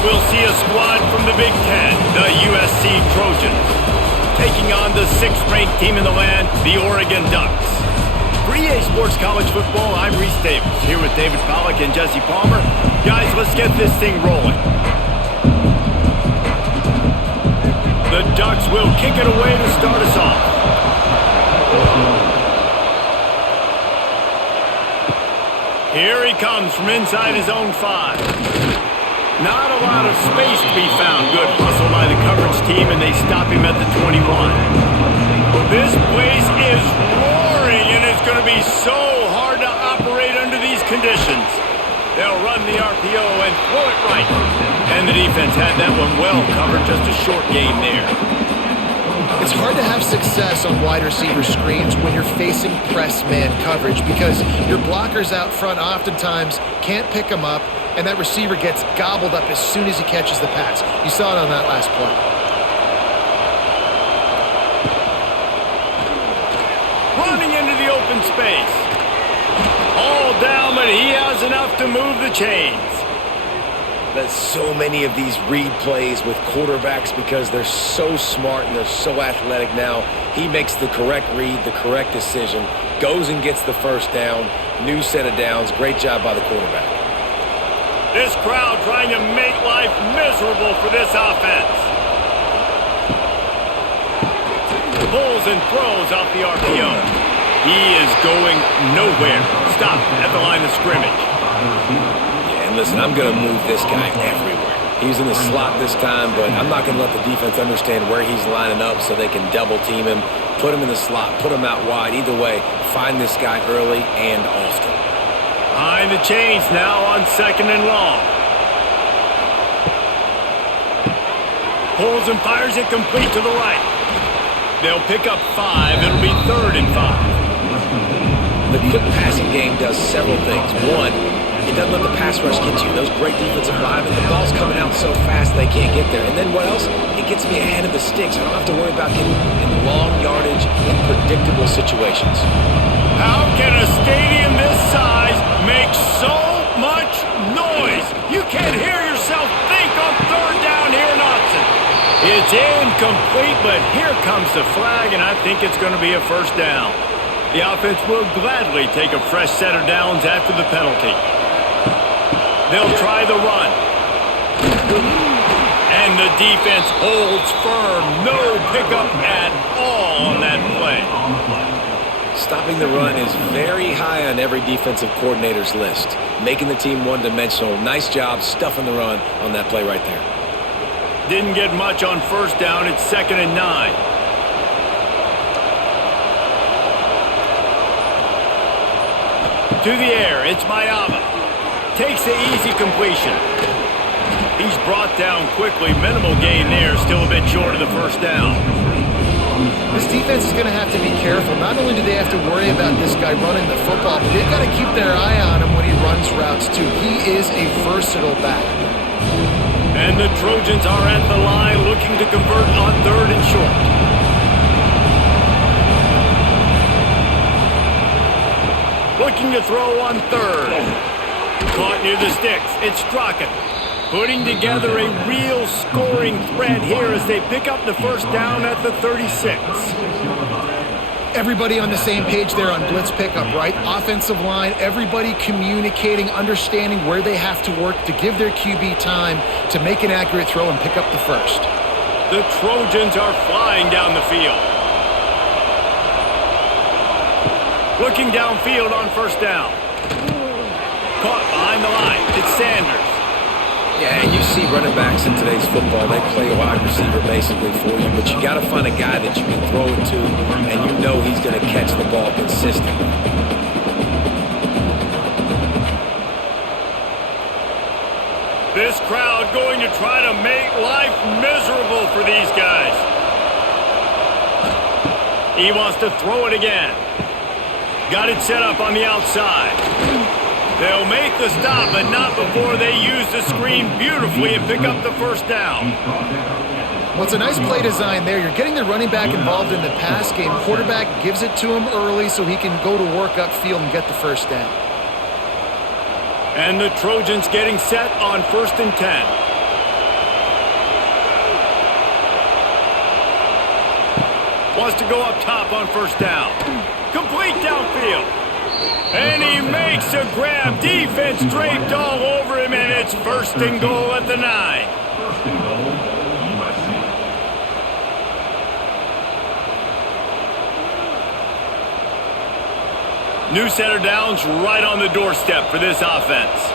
We'll see a squad from the Big Ten, the USC Trojans, taking on the 6th-ranked team in the land, the Oregon Ducks. For EA Sports College Football, I'm Reese Davis, here with David Pollack and Jesse Palmer. Guys, let's get this thing rolling. The Ducks will kick it away to start us off. Here he comes from inside his own 5. Not a lot of space to be found. Good hustle by the coverage team, and they stop him at the 21. This place is roaring, and it's going to be so hard to operate under these conditions. They'll run the RPO and throw it right. And the defense had that one well covered, just a short gain there. It's hard to have success on wide receiver screens when you're facing press man coverage because your blockers out front oftentimes can't pick them up, and that receiver gets gobbled up as soon as he catches the pass. You saw it on that last play. Running into the open space. All down, but he has enough to move the chains. There's so many of these read plays with quarterbacks because they're so smart and they're so athletic now. He makes the correct read, the correct decision, goes and gets the first down, new set of downs. Great job by the quarterback. This crowd trying to make life miserable for this offense. Pulls and throws off the RPO. He is going nowhere. Stop at the line of scrimmage. And listen, I'm going to move this guy everywhere. He's in the slot this time, but I'm not going to let the defense understand where he's lining up so they can double team him, put him in the slot, put him out wide. Either way, find this guy early and often. Behind the chains now on 2nd and long. Pulls and fires it complete to the right. They'll pick up 5. It'll be 3rd and 5. The quick passing game does several things. One, it doesn't let the pass rush get you. Those great defensive linemen, the ball's coming out so fast they can't get there. And then what else? It gets me ahead of the sticks. I don't have to worry about getting in long yardage in predictable situations. How can a stadium this size make so much noise? You can't hear yourself think on 3rd down here in Austin. It's incomplete, but here comes the flag, and I think it's going to be a 1st down. The offense will gladly take a fresh set of downs after the penalty. They'll try the run. And the defense holds firm. No pickup at all on that play. Stopping the run is very high on every defensive coordinator's list. Making the team one-dimensional. Nice job stuffing the run on that play right there. Didn't get much on 1st down. It's 2nd and 9. To the air, it's Mayava. Takes the easy completion. He's brought down quickly. Minimal gain there, still a bit short of the 1st down. This defense is going to have to be careful. Not only do they have to worry about this guy running the football, but they've got to keep their eye on him when he runs routes too. He is a versatile back. And the Trojans are at the line looking to convert on 3rd and short. Looking to throw on 3rd. Caught near the sticks. It's Strachan. Putting together a real scoring threat here as they pick up the 1st down at the 36. Everybody on the same page there on blitz pickup, right? Offensive line, everybody communicating, understanding where they have to work to give their QB time to make an accurate throw and pick up the 1st. The Trojans are flying down the field. Looking downfield on 1st down. Caught behind the line. It's Sanders. Yeah, and you see running backs in today's football, they play a wide receiver basically for you, but you got to find a guy that you can throw it to, and you know he's going to catch the ball consistently. This crowd going to try to make life miserable for these guys. He wants to throw it again. Got it set up on the outside. They'll make the stop, but not before they use the screen beautifully and pick up the 1st down. Well, it's a nice play design there. You're getting the running back involved in the pass game. Quarterback gives it to him early so he can go to work upfield and get the 1st down. And the Trojans getting set on 1st and 10. Wants to go up top on first down. Complete downfield. And he makes a grab. Defense draped all over him, and it's 1st and goal at the 9. First and goal, USC. New set of downs right on the doorstep for this offense.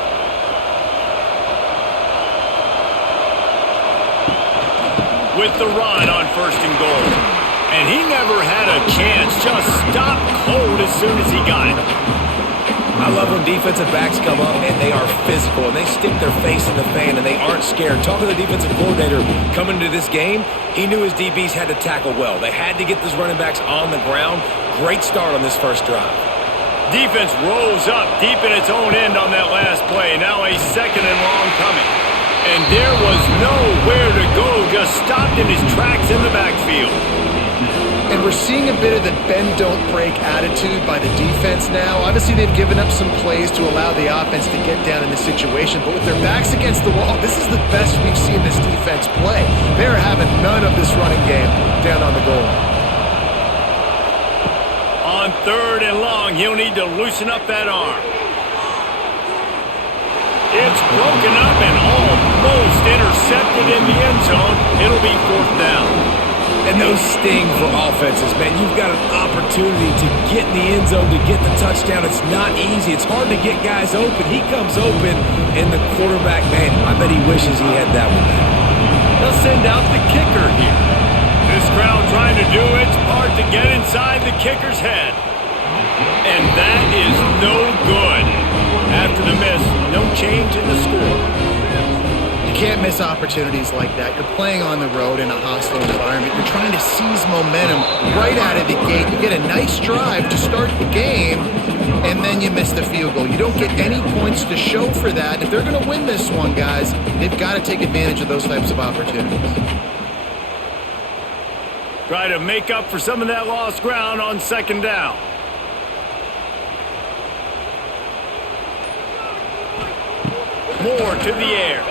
With the run on 1st and goal. And he never had a chance. Just stopped cold as soon as he got it. I love when defensive backs come up and they are physical and they stick their face in the fan and they aren't scared. Talking to the defensive coordinator coming into this game, he knew his DBs had to tackle well. They had to get those running backs on the ground. Great start on this first drive. Defense rolls up deep in its own end on that last play. Now a 2nd and long coming. And there was nowhere to go. Just stopped in his tracks in the backfield. And we're seeing a bit of the bend-don't-break attitude by the defense now. Obviously, they've given up some plays to allow the offense to get down in the situation. But with their backs against the wall, this is the best we've seen this defense play. They're having none of this running game down on the goal line. On 3rd and long, he'll need to loosen up that arm. It's broken up and almost intercepted in the end zone. It'll be 4th down. And those sting for offenses, man. You've got an opportunity to get in the end zone, to get the touchdown. It's not easy. It's hard to get guys open. He comes open, and the quarterback, man, I bet he wishes he had that one back. They'll send out the kicker here. This crowd trying to do its part to get inside the kicker's head. And that is no good. After the miss, no change in the score. You can't miss opportunities like that. You're playing on the road in a hostile environment. You're trying to seize momentum right out of the gate. You get a nice drive to start the game, and then you miss the field goal. You don't get any points to show for that. If they're going to win this one, guys, they've got to take advantage of those types of opportunities. Try to make up for some of that lost ground on 2nd down. Moore to the air.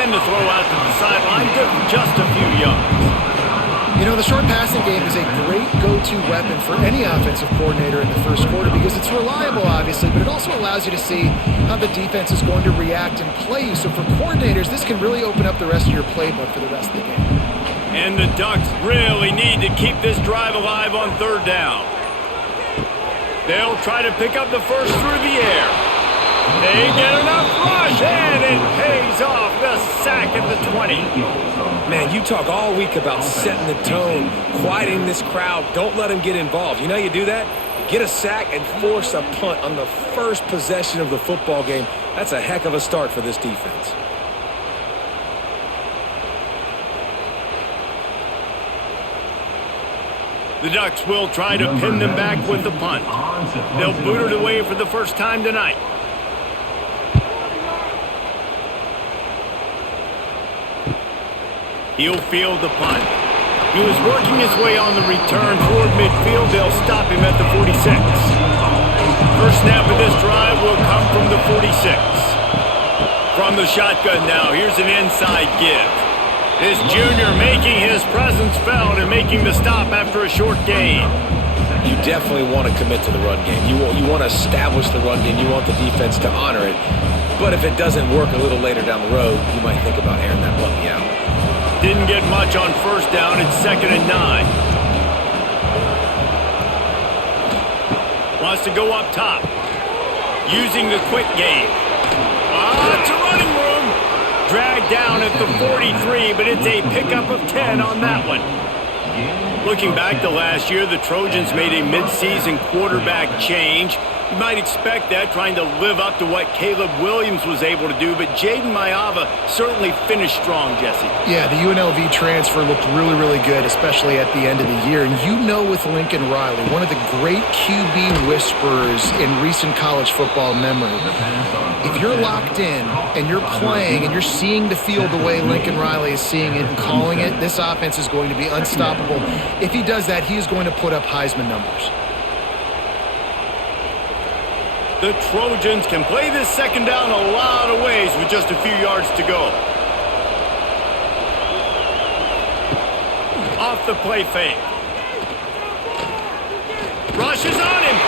And the throw out to the sideline, good for just a few yards. You know, the short passing game is a great go-to weapon for any offensive coordinator in the first quarter because it's reliable, obviously, but it also allows you to see how the defense is going to react and play you. So for coordinators, this can really open up the rest of your playbook for the rest of the game. And the Ducks really need to keep this drive alive on 3rd down. They'll try to pick up the first through the air. They get enough rush, and it pays off. The sack at the 20. Man, you talk all week about setting the tone, quieting this crowd. Don't let them get involved. You know how you do that? Get a sack and force a punt on the first possession of the football game. That's a heck of a start for this defense. The Ducks will try to pin them back with the punt. They'll boot it away for the first time tonight. He'll field the punt. He was working his way on the return toward midfield. They'll stop him at the 46. First snap of this drive will come from the 46. From the shotgun now, here's an inside give. This junior making his presence felt and making the stop after a short gain. You definitely want to commit to the run game. You want to establish the run game. You want the defense to honor it. But if it doesn't work a little later down the road, you might think about airing that puppy out. Didn't get much on first down. It's 2nd and 9. Wants to go up top. Using the quick game. It's a running room. Dragged down at the 43, but it's a pickup of 10 on that one. Looking back to last year, the Trojans made a midseason quarterback change. You might expect that, trying to live up to what Caleb Williams was able to do, but Jaden Maiava certainly finished strong, Jesse. Yeah, the UNLV transfer looked really, really good, especially at the end of the year. And you know with Lincoln Riley, one of the great QB whisperers in recent college football memory, if you're locked in and you're playing and you're seeing the field the way Lincoln Riley is seeing it and calling it, this offense is going to be unstoppable. If he does that, he is going to put up Heisman numbers. The Trojans can play this 2nd down a lot of ways with just a few yards to go. off the play fake. Rushes on him.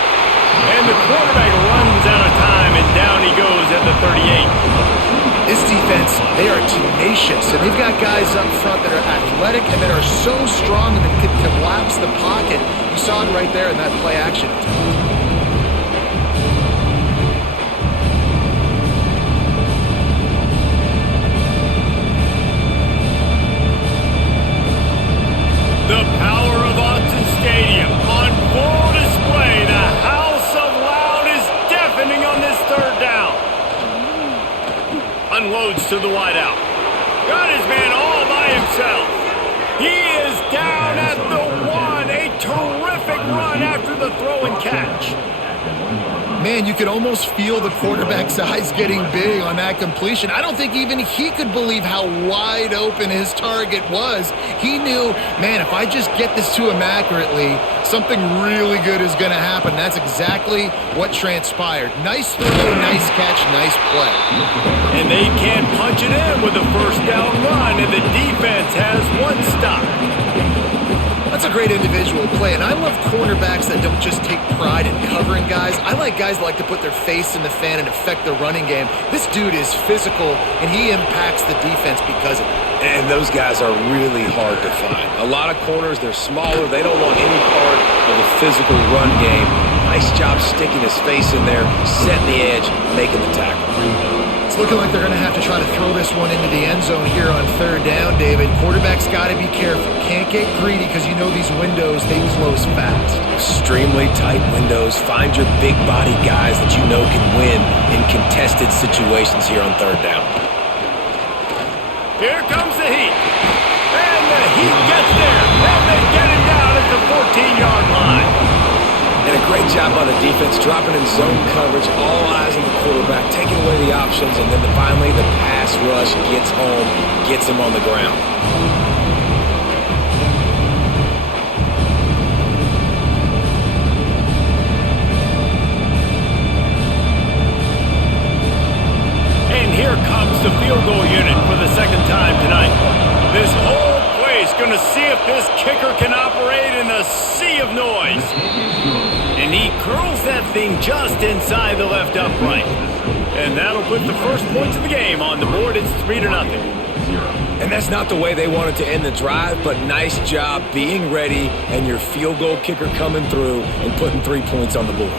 And the quarterback runs out of time, and down he goes at the 38. This defense, they are tenacious, and they've got guys up front that are athletic and that are so strong that can collapse the pocket. You saw it right there in that play action attempt. The power of Autzen Stadium on full display. The house of loud is deafening on this third down. Unloads to the wideout. Got his man all by himself. He is down at the 1. A terrific run after the throw and catch. Man, you could almost feel the quarterback's eyes getting big on that completion. I don't think even he could believe how wide open his target was. He knew, man, if I just get this to him accurately, something really good is going to happen. That's exactly what transpired. Nice throw, nice catch, nice play. And they can't punch it in with a first down run, and the defense has one stop. That's a great individual play, and I love cornerbacks that don't just take pride in covering guys. I like guys that like to put their face in the fan and affect the running game. This dude is physical, and he impacts the defense because of it. And those guys are really hard to find. A lot of corners, they're smaller. They don't want any part of the physical run game. Nice job sticking his face in there, setting the edge, making the tackle. It's looking like they're going to have to try to throw this one into the end zone here on third down, David. Quarterback's got to be careful. Can't get greedy because you know these windows, they close fast. Extremely tight windows. Find your big body guys that you know can win in contested situations here on third down. Here comes the heat. And the heat gets there. And they get it down at the 14-yard line. And a great job by the defense, dropping in zone coverage, all eyes on the quarterback, taking away the options, and then finally the pass rush gets home, gets him on the ground. And here comes the field goal unit for the second time tonight. This whole place going to see if this kicker can operate in a sea of noise. And he curls that thing just inside the left upright. And that'll put the first points of the game on the board. It's 3-0. And that's not the way they wanted to end the drive, but nice job being ready and your field goal kicker coming through and putting 3 points on the board.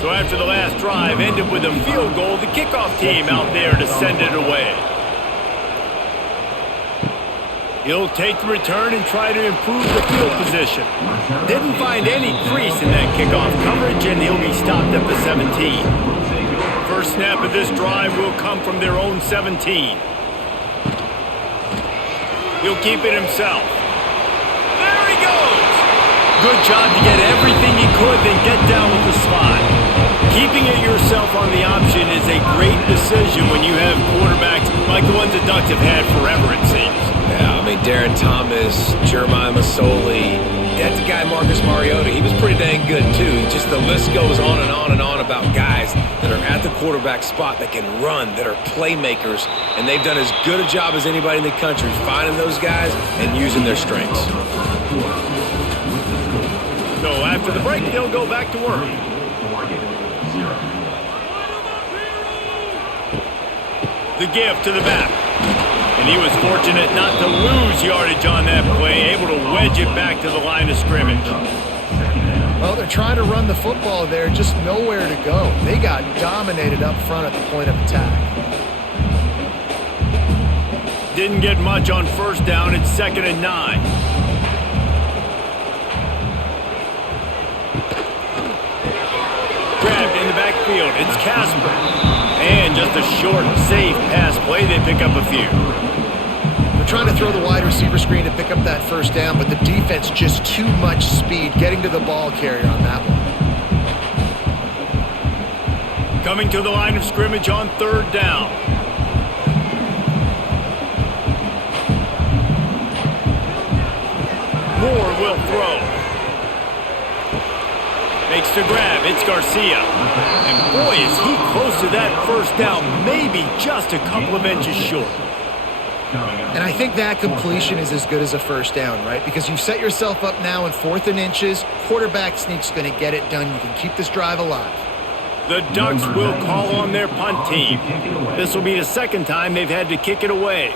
So after the last drive ended with a field goal, the kickoff team out there to send it away. He'll take the return and try to improve the field position. Didn't find any crease in that kickoff coverage, and he'll be stopped at the 17. First snap of this drive will come from their own 17. He'll keep it himself. There he goes! Good job to get everything he could, then get down with the slide. Keeping it yourself on the option is a great decision when you have quarterbacks like the ones the Ducks have had forever, it seems. Yeah, I mean, Darren Thomas, Jeremiah Masoli, that's the guy Marcus Mariota. He was pretty dang good, too. Just the list goes on and on and on about guys that are at the quarterback spot that can run, that are playmakers, and they've done as good a job as anybody in the country finding those guys and using their strengths. So after the break, they'll go back to work. The give to the back. And he was fortunate not to lose yardage on that play, able to wedge it back to the line of scrimmage. Well, they're trying to run the football there, just nowhere to go. They got dominated up front at the point of attack. Didn't get much on first down. It's 2nd and 9. Grabbed in the backfield. It's Casper. And just a short, safe pass play. They pick up a few. They're trying to throw the wide receiver screen to pick up that first down, but the defense just too much speed getting to the ball carrier on that one. Coming to the line of scrimmage on 3rd down. Moore will throw. Makes the grab. It's Garcia. And boy, is he close to that first down. Maybe just a couple of inches short. And I think that completion is as good as a first down, right? Because you've set yourself up now in 4th and inches. Quarterback sneak's going to get it done. You can keep this drive alive. The Ducks will call on their punt team. This will be the second time they've had to kick it away.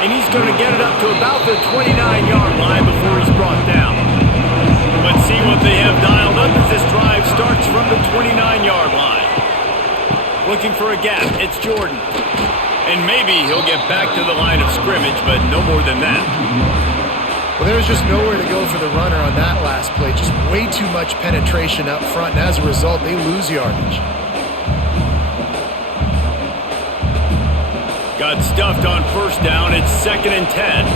And he's going to get it up to about the 29-yard line before he's brought down. Let's see what they have dialed up as this drive starts from the 29-yard line. Looking for a gap, it's Jordan. And maybe he'll get back to the line of scrimmage, but no more than that. Well, there was just nowhere to go for the runner on that last play. Just way too much penetration up front, and as a result, they lose yardage. Got stuffed on first down. It's 2nd and 10.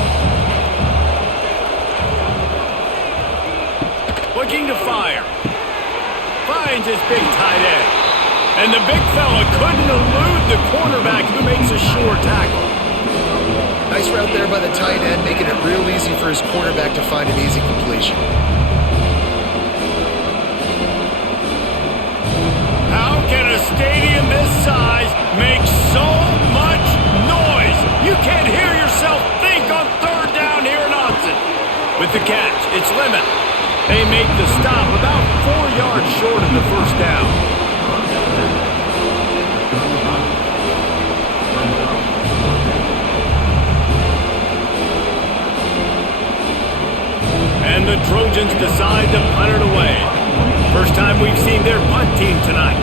Looking to fire. Finds his big tight end. And the big fella couldn't elude the cornerback who makes a sure tackle. Nice route there by the tight end, making it real easy for his quarterback to find an easy completion. How can a stadium this size make so much noise? You can't hear yourself think on 3rd down here in Austin. With the catch, it's Lemon. They make the stop about 4 yards short of the first down. And the Trojans decide to punt it away. First time we've seen their punt team tonight.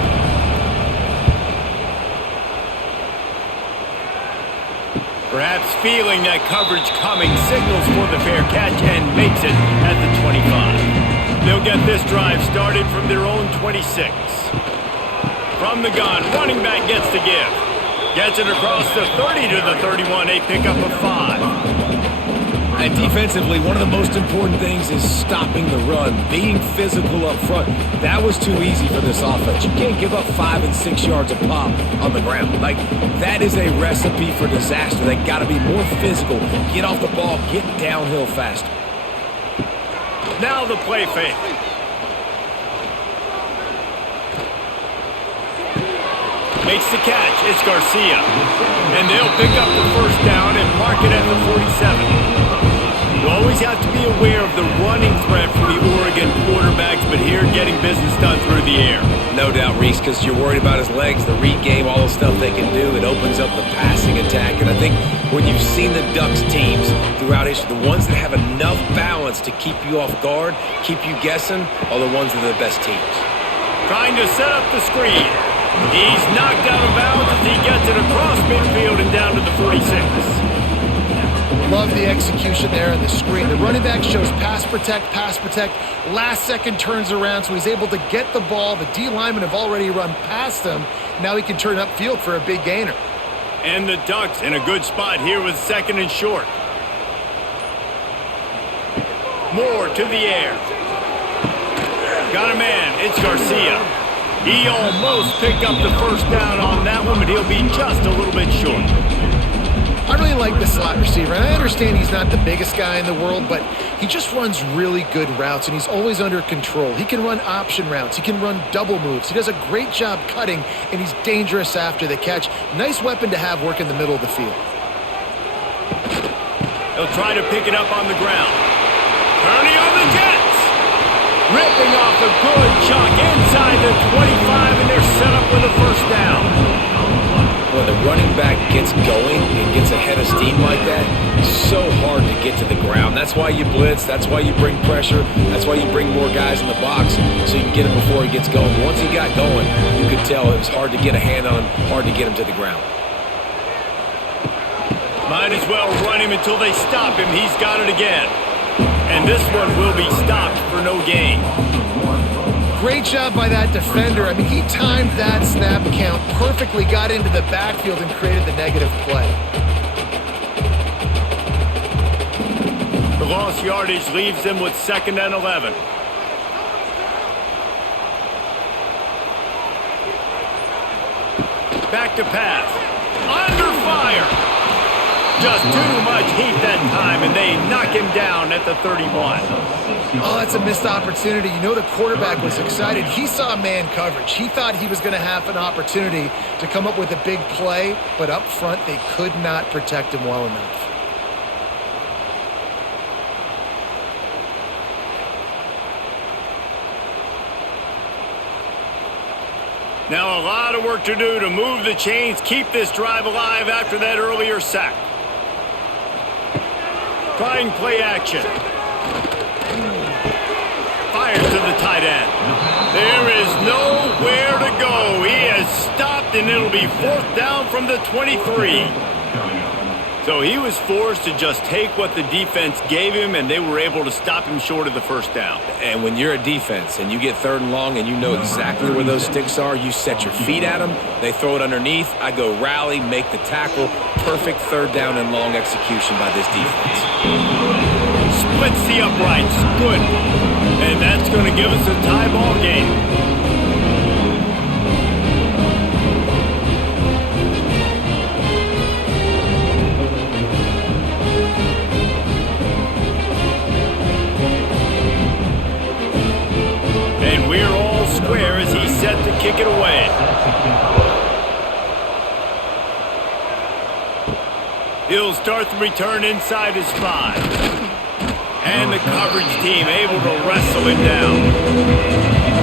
Perhaps feeling that coverage coming, signals for the fair catch and makes it at the 25. They'll get this drive started from their own 26. From the gun, running back gets the give. Gets it across the 30 to the 31, a pickup of 5. And defensively, one of the most important things is stopping the run, being physical up front. That was too easy for this offense. You can't give up 5 and 6 yards a pop on the ground. Like, that is a recipe for disaster. They got to be more physical, get off the ball, get downhill faster. Now the play fake. Makes the catch. It's Garcia. And they'll pick up the first down and mark it at the 47. You always have to be aware of the running threat from the Oregon quarterbacks, but here getting business done through the air. No doubt, Reese, because you're worried about his legs, the read game, all the stuff they can do. It opens up the passing attack. And I think when you've seen the Ducks teams throughout history, the ones that have enough balance to keep you off guard, keep you guessing, are the ones that are the best teams. Trying to set up the screen. He's knocked out of bounds as he gets it across midfield and down to the 46. Love the execution there in the screen. The running back shows pass protect, last second turns around, so he's able to get the ball. The D linemen have already run past him. Now he can turn upfield for a big gainer. And the Ducks in a good spot here with 2nd and short. Moore to the air. Got a man, it's Garcia. He almost picked up the first down on that one, but he'll be just a little bit short. I really like the slot receiver, and I understand he's not the biggest guy in the world, but he just runs really good routes, and he's always under control. He can run option routes. He can run double moves. He does a great job cutting, and he's dangerous after the catch. Nice weapon to have work in the middle of the field. He'll try to pick it up on the ground. Turning on the Jets. Ripping off a good chunk inside the 25, and they're set up with a first down. When the running back gets going and gets ahead of steam like that, it's so hard to get to the ground. That's why you blitz. That's why you bring pressure. That's why you bring more guys in the box so you can get him before he gets going. Once he got going, you could tell it was hard to get a hand on him, hard to get him to the ground. Might as well run him until they stop him. He's got it again. And this one will be stopped for no gain. Great job by that defender. I mean, he timed that snap count perfectly, got into the backfield and created the negative play. The lost yardage leaves them with 2nd and 11. Back to pass. Under fire. Just too much teeth that time, and they knock him down at the 31. Oh, that's a missed opportunity. You know the quarterback was excited. He saw man coverage. He thought he was going to have an opportunity to come up with a big play, but up front they could not protect him well enough. Now a lot of work to do to move the chains, keep this drive alive after that earlier sack. Trying play action. Fires to the tight end. There is nowhere to go. He has stopped, and it'll be 4th down from the 23. So he was forced to just take what the defense gave him, and they were able to stop him short of the 1st down. And when you're a defense and you get 3rd and long and you know exactly where those sticks are, you set your feet at them, they throw it underneath, I go rally, make the tackle. Perfect 3rd down and long execution by this defense. Splits the uprights. Good. And that's going to give us a tie ball game. And we're all square as he's set to kick it away. He'll start the return inside his 5. And the coverage team able to wrestle him down.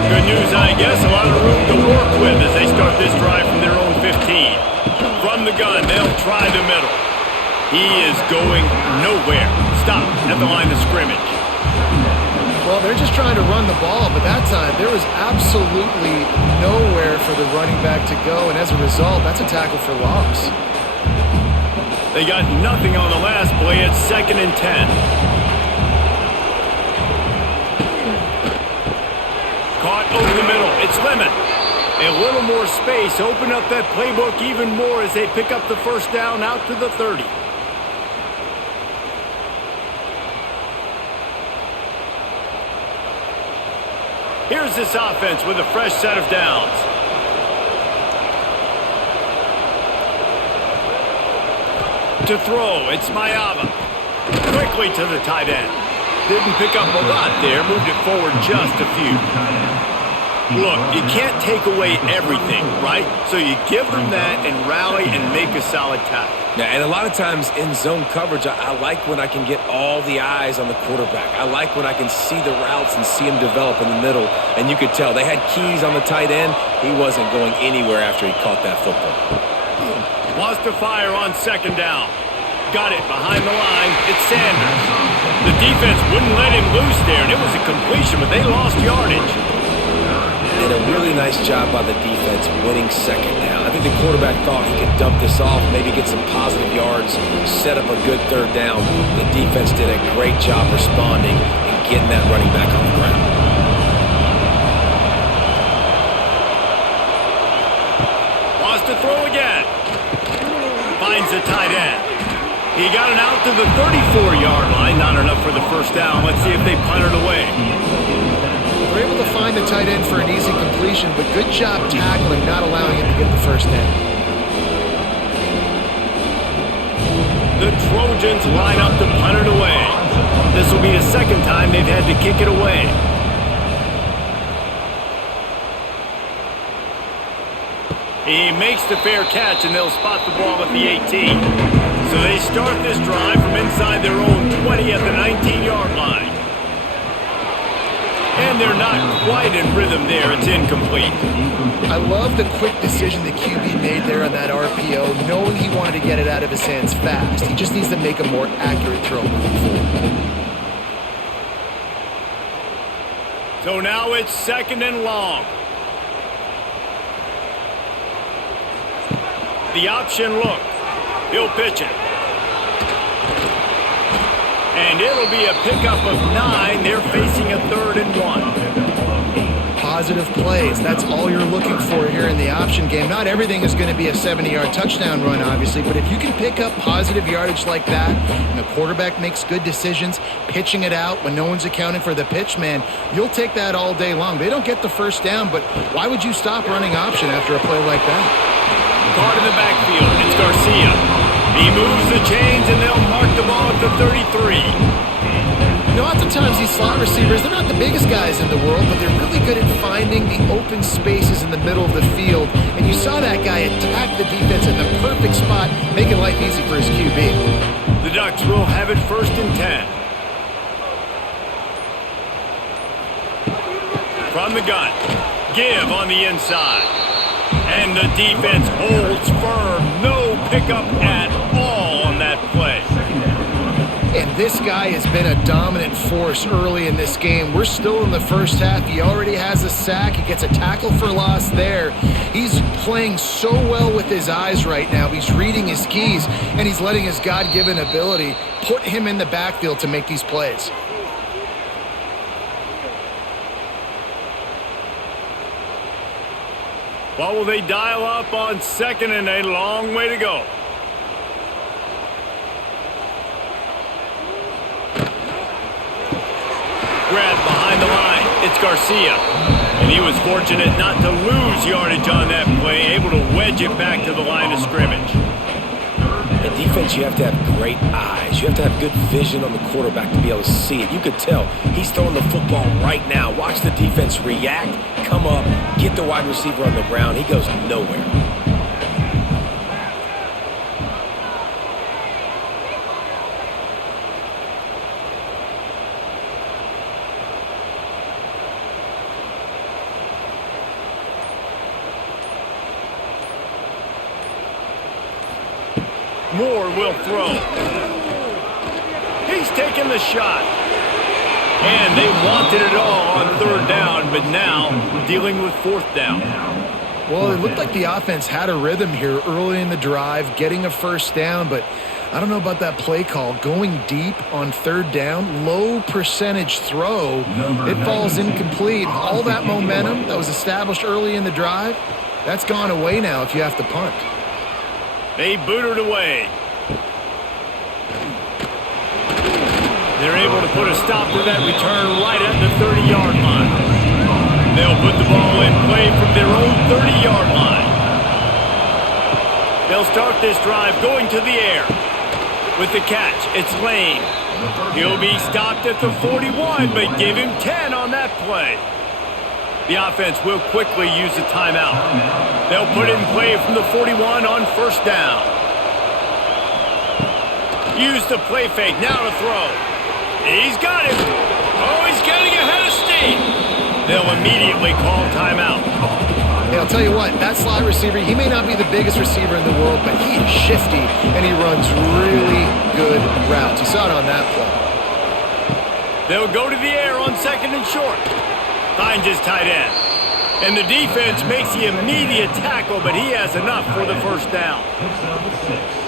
Good news, I guess, a lot of room to work with as they start this drive from their own 15. From the gun, they'll try the middle. He is going nowhere. Stop at the line of scrimmage. Well, they're just trying to run the ball, but that time there was absolutely nowhere for the running back to go, and as a result, that's a tackle for loss. They got nothing on the last play. It's 2nd and 10. Caught over the middle. It's Lemon. A little more space. Open up that playbook even more as they pick up the 1st down out to the 30. Here's this offense with a fresh set of downs. To throw, it's Mayava. Quickly to the tight end. Didn't pick up a lot there, moved it forward just a few. Look, you can't take away everything, right? So you give them that and rally and make a solid tackle. Yeah, and a lot of times in zone coverage, I like when I can get all the eyes on the quarterback. I like when I can see the routes and see him develop in the middle. And you could tell they had keys on the tight end. He wasn't going anywhere after he caught that football. Wants to fire on 2nd down. Got it behind the line. It's Sanders. The defense wouldn't let him loose there, and it was a completion, but they lost yardage. And a really nice job by the defense winning 2nd down. I think the quarterback thought he could dump this off, maybe get some positive yards, set up a good 3rd down. The defense did a great job responding and getting that running back on the ground. Wants to throw again. Finds the tight end. He got it out to the 34-yard line. Not enough for the 1st down. Let's see if they punt it away. They're able to find the tight end for an easy completion, but good job tackling, not allowing him to get the 1st down. The Trojans line up to punt it away. This will be the 2nd time they've had to kick it away. He makes the fair catch, and they'll spot the ball at the 18. So they start this drive from inside their own 20 at the 19-yard line. And they're not quite in rhythm there. It's incomplete. I love the quick decision the QB made there on that RPO, knowing he wanted to get it out of his hands fast. He just needs to make a more accurate throw moving forward. So now it's 2nd and long. The option look. He'll pitch it. And it'll be a pickup of 9. They're facing a 3rd and 1. Positive plays. That's all you're looking for here in the option game. Not everything is going to be a 70-yard touchdown run, obviously, but if you can pick up positive yardage like that, and the quarterback makes good decisions, pitching it out when no one's accounting for the pitch, man, you'll take that all day long. They don't get the 1st down, but why would you stop running option after a play like that? Caught in the backfield. It's Garcia. He moves the chains, and they'll mark the ball 33. You know, oftentimes these slot receivers, they're not the biggest guys in the world, but they're really good at finding the open spaces in the middle of the field. And you saw that guy attack the defense in the perfect spot, making life easy for his QB. The Ducks will have it 1st and 10. From the gun, give on the inside. And the defense holds firm. No pickup at all on that play. And this guy has been a dominant force early in this game. We're still in the first half. He already has a sack. He gets a tackle for loss there. He's playing so well with his eyes right now. He's reading his keys, and he's letting his God-given ability put him in the backfield to make these plays. What will they dial up on 2nd and a long way to go? Grab behind the line. It's Garcia. And he was fortunate not to lose yardage on that play, able to wedge it back to the line of scrimmage. In defense, you have to have great eyes. You have to have good vision on the quarterback to be able to see it. You could tell he's throwing the football right now. Watch the defense react, come up, get the wide receiver on the ground. He goes nowhere. Moore will throw. He's taking the shot. And they wanted it all on 3rd down, but now dealing with 4th down. Well, it looked like the offense had a rhythm here early in the drive, getting a 1st down, but I don't know about that play call. Going deep on 3rd down, low percentage throw, it falls incomplete. All that momentum that was established early in the drive, that's gone away now if you have to punt. They boot it away. They're able to put a stop to that return right at the 30-yard line. They'll put the ball in play from their own 30-yard line. They'll start this drive going to the air. With the catch, it's Lane. He'll be stopped at the 41, but give him 10 on that play. The offense will quickly use a timeout. They'll put it in play from the 41 on 1st down. Use the play fake, now to throw. He's got it. Oh, he's getting ahead of steam. They'll immediately call timeout. Hey, I'll tell you what, that slot receiver, he may not be the biggest receiver in the world, but he is shifty, and he runs really good routes. You saw it on that play. They'll go to the air on 2nd and short. Finds his tight end. And the defense makes the immediate tackle, but he has enough for the 1st down.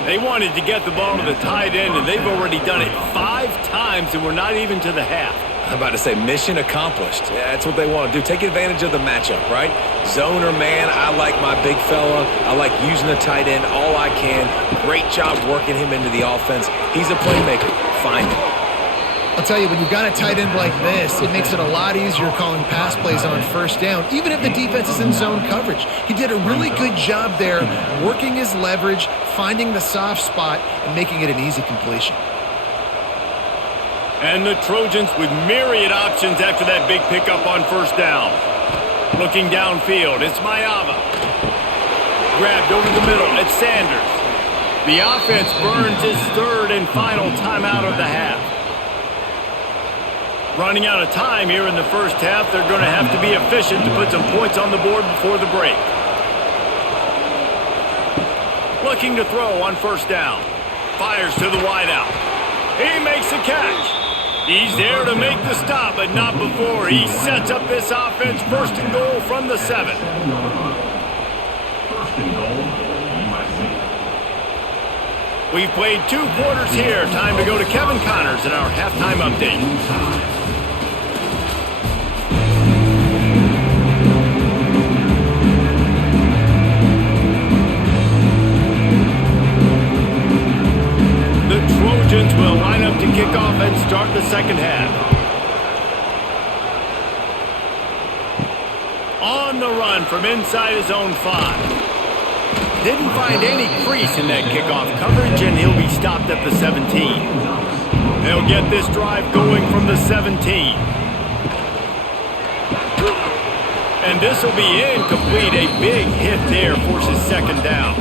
They wanted to get the ball to the tight end, and they've already done it 5 times, and we're not even to the half. I'm about to say mission accomplished. Yeah, that's what they want to do. Take advantage of the matchup, right? Zone or man, I like my big fella. I like using the tight end all I can. Great job working him into the offense. He's a playmaker. Find him. I'll tell you, when you've got a tight end like this, it makes it a lot easier calling pass plays on 1st down, even if the defense is in zone coverage. He did a really good job there, working his leverage, finding the soft spot, and making it an easy completion. And the Trojans with myriad options after that big pickup on 1st down. Looking downfield, it's Mayava. Grabbed over the middle, it's Sanders. The offense burns his 3rd and final timeout of the half. Running out of time here in the 1st half, they're going to have to be efficient to put some points on the board before the break. Looking to throw on 1st down. Fires to the wideout. He makes the catch. He's there to make the stop, but not before he sets up this offense 1st and goal from the 7. 1st and goal, USC. We've played 2 quarters here. Time to go to Kevin Connors in our halftime update. The Trojans will line up to kick off and start the 2nd half. On the run from inside his own 5. Didn't find any crease in that kickoff coverage, and he'll be stopped at the 17. They'll get this drive going from the 17. And this will be incomplete. A big hit there forces second down.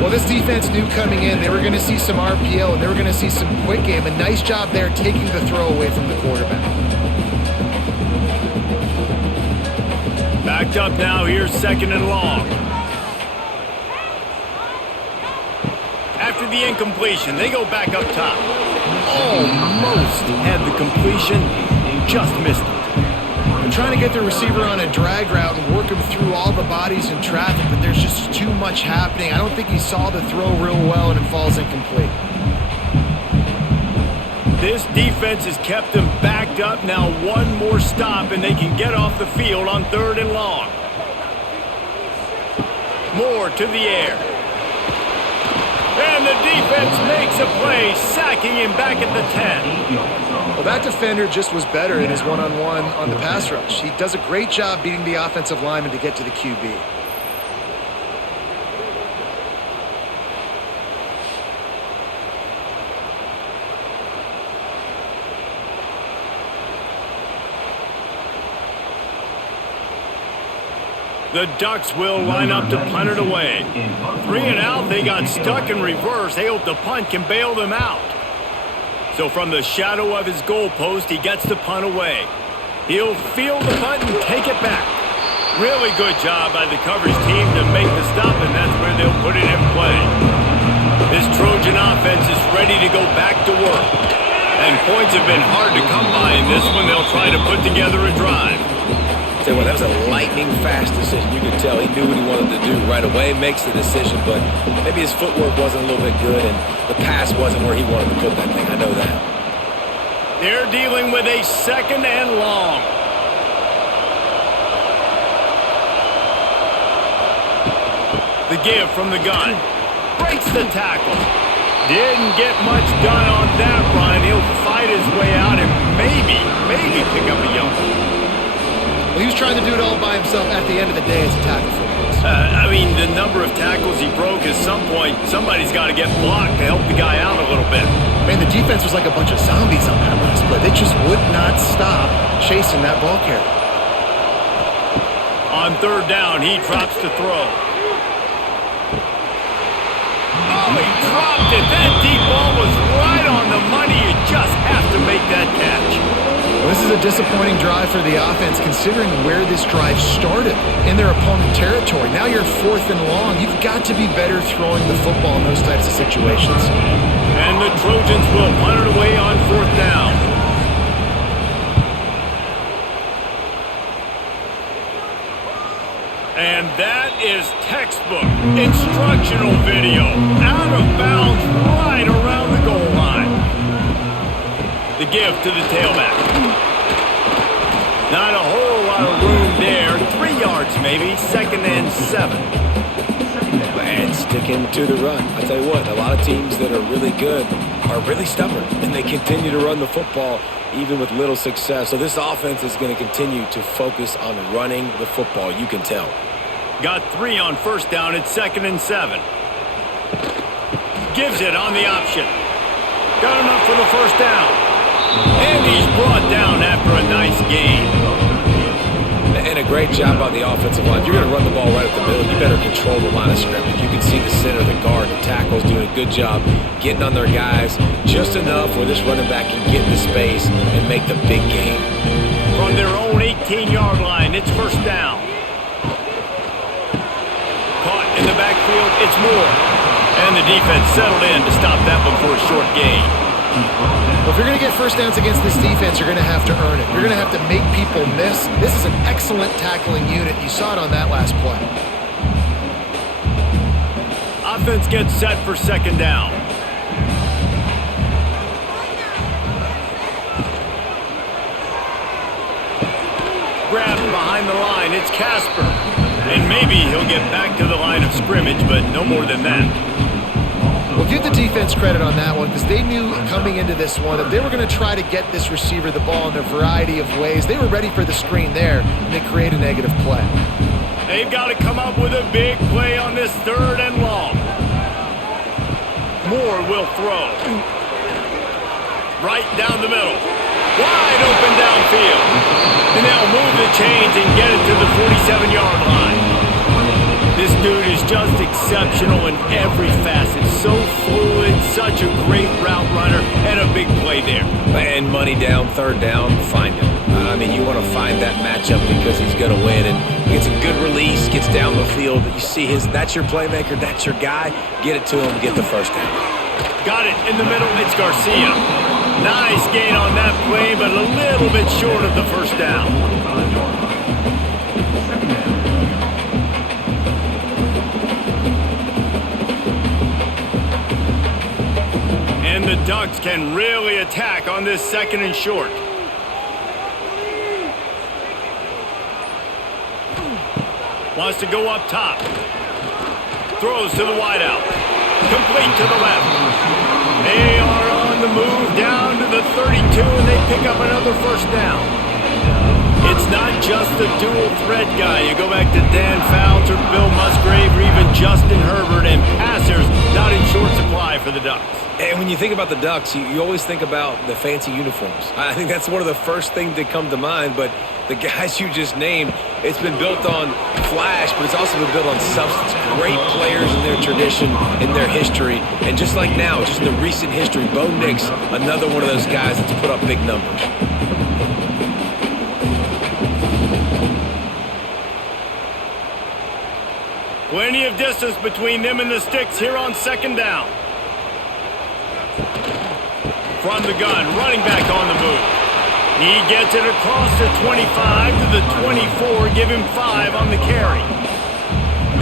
Well, this defense knew coming in they were going to see some RPO and they were going to see some quick game. A nice job there taking the throw away from the quarterback. Backed up now. Here's second and long. After the incompletion, they go back up top. Almost had the completion, just missed it. They're trying to get their receiver on a drag route and work him through all the bodies in traffic, but there's just too much happening. I don't think he saw the throw real well, and it falls incomplete. This defense has kept them backed up. Now one more stop, and they can get off the field on third and long. Moore to the air. And the defense makes a play, sacking him back at the 10. Well, that defender just was better in his one-on-one on the pass rush. He does a great job beating the offensive lineman to get to the QB. The Ducks will line up to punt it away. 3 and out, they got stuck in reverse. They hope the punt can bail them out. So from the shadow of his goalpost, he gets the punt away. He'll field the punt and take it back. Really good job by the coverage team to make the stop, and that's where they'll put it in play. This Trojan offense is ready to go back to work. And points have been hard to come by in this one. They'll try to put together a drive. Tell you what, that was a lightning-fast decision. You could tell he knew what he wanted to do right away, makes the decision, but maybe his footwork wasn't a little bit good, and the pass wasn't where he wanted to put that thing. I know that. They're dealing with a second and long. The give from the gun. Breaks the tackle. Didn't get much done on that run. He'll fight his way out and maybe pick up a yard. Well, he was trying to do it all by himself. At the end of the day, it's a tackle for him. I mean, the number of tackles he broke, at some point, somebody's got to get blocked to help the guy out a little bit. Man, the defense was like a bunch of zombies on that last play. They just would not stop chasing that ball carrier. On third down, he drops to throw. Oh, he dropped it. That deep ball was right on the money. You just have to make that catch. Well, this is a disappointing drive for the offense considering where this drive started, in their opponent territory. Now you're fourth and long. You've got to be better throwing the football in those types of situations. And the Trojans will punt it away on fourth down. And that is textbook instructional video. Out of bounds right around the goal line. The give to the tailback. Not a whole lot of room there. 3 yards maybe. Second and 7. And sticking to the run. I tell you what, a lot of teams that are really good are really stubborn, and they continue to run the football even with little success. So this offense is going to continue to focus on running the football. You can tell. Got 3 on first down. It's second and 7. Gives it on the option. Got enough for the first down. And he's brought down after a nice gain. And a great job on the offensive line. If you're going to run the ball right up the middle, you better control the line of scrimmage. You can see the center, the guard, the tackles doing a good job getting on their guys just enough where this running back can get into space and make the big gain. From their own 18-yard line, it's first down. Caught in the backfield, it's Moore. And the defense settled in to stop that one for a short gain. Well, if you're going to get first downs against this defense, you're going to have to earn it. You're going to have to make people miss. This is an excellent tackling unit. You saw it on that last play. Offense gets set for second down. Grabbed behind the line. It's Casper. And maybe he'll get back to the line of scrimmage, but no more than that. Well, give the defense credit on that one because they knew coming into this one that they were going to try to get this receiver the ball in a variety of ways. They were ready for the screen there, and they create a negative play. They've got to come up with a big play on this third and long. Moore will throw. right down the middle. Wide open downfield. And they'll move the chains and get it to the 47-yard line. This dude is just exceptional in every facet. So fluid, such a great route runner, and a big play there. And money down, third down, find him. I mean, you want to find that matchup because he's going to win. And he gets a good release, gets down the field. You see that's your playmaker, that's your guy. Get it to him, get the first down. Got it in the middle, it's Garcia. Nice gain on that play, but a little bit short of the first down. And the Ducks can really attack on this second and short. Wants to go up top. Throws to the wideout. Complete to the left. They are on the move down to the 32, and they pick up another first down. It's not just the dual threat guy. You go back to Dan Fouts or Bill Musgrave or even Justin Herbert, and passers not in short supply for the Ducks. And when you think about the Ducks, you always think about the fancy uniforms. I think that's one of the first things that come to mind, but the guys you just named, it's been built on flash, but it's also been built on substance. Great players in their tradition, in their history, and just like now, just in the recent history, Bo Nix, another one of those guys that's put up big numbers. Plenty of distance between them and the sticks here on second down. From the gun, running back on the move. He gets it across the 25 to the 24, give him 5 on the carry.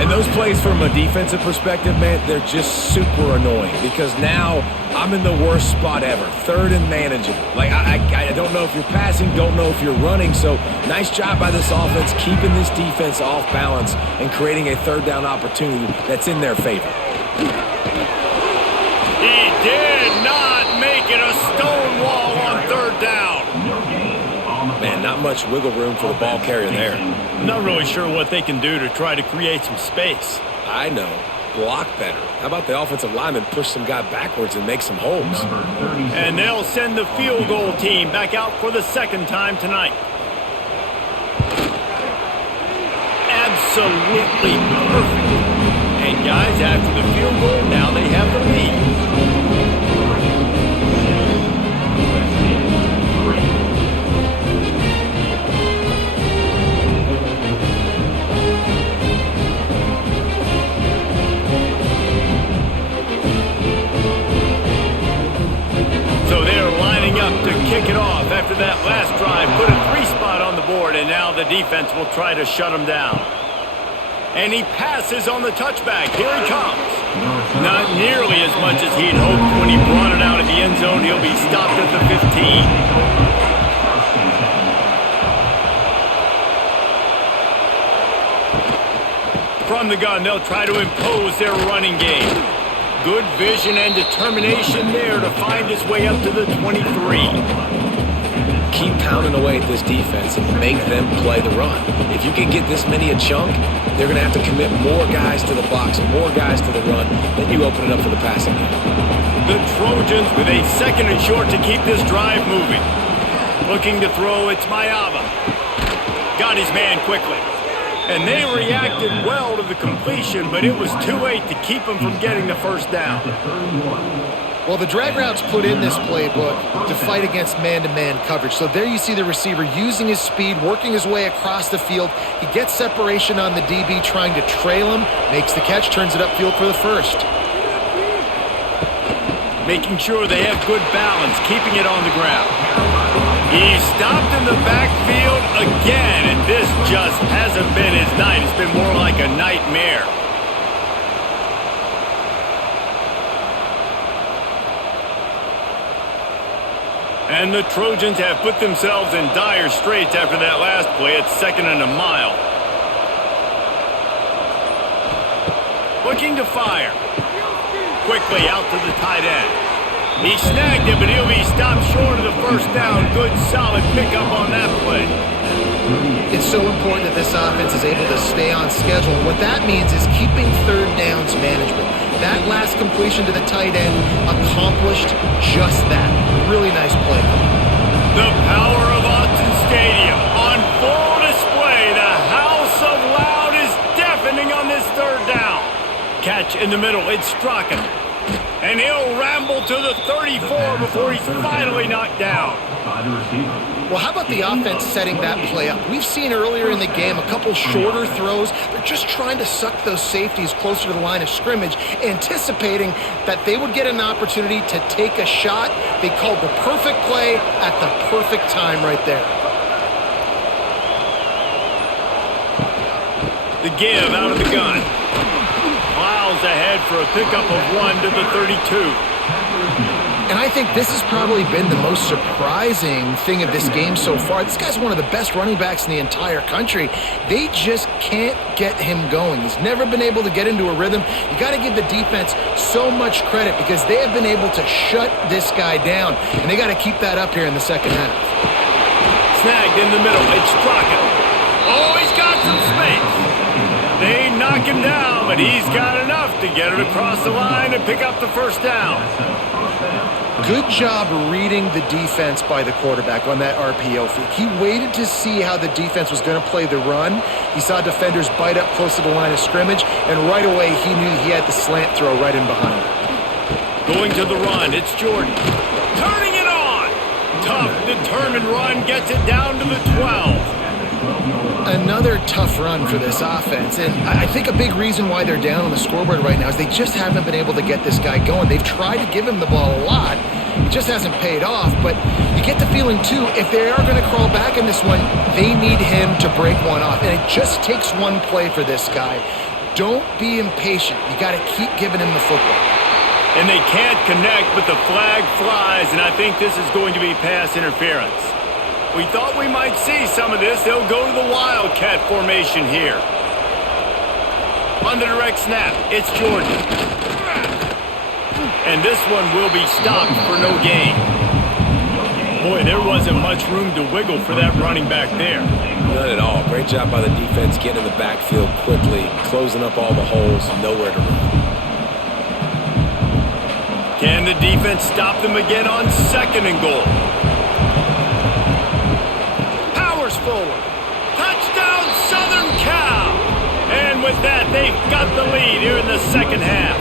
And those plays from a defensive perspective, man, they're just super annoying because now I'm in the worst spot ever, third and manageable. Like, I don't know if you're passing, don't know if you're running, so nice job by this offense keeping this defense off balance and creating a third down opportunity that's in their favor. He did not make it a stone wall on third down. Man, not much wiggle room for the ball carrier there. Not really sure what they can do to try to create some space. I know. Block better. How about the offensive lineman push some guy backwards and make some holes? And they'll send the field goal team back out for the second time tonight. Absolutely perfect. And guys, after the field goal, now they have the lead. So they're lining up to kick it off after that last drive. Put a 3-spot on the board, and now the defense will try to shut them down. And he passes on the touchback. Here he comes. Not nearly as much as he'd hoped when he brought it out of the end zone. He'll be stopped at the 15. From the gun, they'll try to impose their running game. Good vision and determination there to find his way up to the 23. Keep pounding away at this defense and make them play the run. If you can get this many a chunk, they're going to have to commit more guys to the box, more guys to the run. Then you open it up for the passing game. The Trojans with a second and short to keep this drive moving. Looking to throw, it's Mayava. Got his man quickly. And they reacted well to the completion, but it was too late to keep them from getting the first down. Well, the drag routes put in this playbook to fight against man-to-man coverage. So there you see the receiver using his speed, working his way across the field. He gets separation on the DB, trying to trail him, makes the catch, turns it upfield for the first. Making sure they have good balance, keeping it on the ground. He's stopped in the backfield again, and this just hasn't been his night. It's been more like a nightmare. And the Trojans have put themselves in dire straits after that last play. It's 2nd and a mile. Looking to fire. Quickly out to the tight end. He snagged it, but he'll be stopped short of the first down. Good, solid pickup on that play. It's so important that this offense is able to stay on schedule. What that means is keeping third downs management. That last completion to the tight end accomplished just that. Really nice play. The power of Autzen Stadium on full display. The house of loud is deafening on this third down. Catch in the middle. It's Strachan. And he'll ramble to the 34 before he's finally knocked down. Well, how about the offense setting that play up? We've seen earlier in the game a couple shorter throws. They're just trying to suck those safeties closer to the line of scrimmage, anticipating that they would get an opportunity to take a shot. They called the perfect play at the perfect time right there. The give out of the gun. Plows ahead for a pickup of 1 to the 32. And I think this has probably been the most surprising thing of this game so far. This guy's one of the best running backs in the entire country. They just can't get him going. He's never been able to get into a rhythm. You got to give the defense so much credit because they have been able to shut this guy down. And they got to keep that up here in the second half. Snagged in the middle. It's Strachan. Oh, he's got some space. They knock him down, but he's got enough to get it across the line and pick up the first down. Good job reading the defense by the quarterback on that RPO fake. He waited to see how the defense was going to play the run. He saw defenders bite up close to the line of scrimmage, and right away he knew he had the slant throw right in behind him. Going to the run, it's Jordan. Turning it on! Tough, determined run gets it down to the 12. Another tough run for this offense, and I think a big reason why they're down on the scoreboard right now is they just haven't been able to get this guy going. They've tried to give him the ball a lot. It just hasn't paid off, but you get the feeling, too, if they are going to crawl back in this one, they need him to break one off, and it just takes one play for this guy. Don't be impatient. You got to keep giving him the football. And they can't connect, but the flag flies, and I think this is going to be pass interference. We thought we might see some of this. They'll go to the Wildcat formation here. On the direct snap, it's Jordan. And this one will be stopped for no gain. Boy, there wasn't much room to wiggle for that running back there. None at all. Great job by the defense getting in the backfield quickly, closing up all the holes, nowhere to run. Can the defense stop them again on 2nd and goal? Forward. Touchdown, Southern Cal! And with that, they've got the lead here in the second half.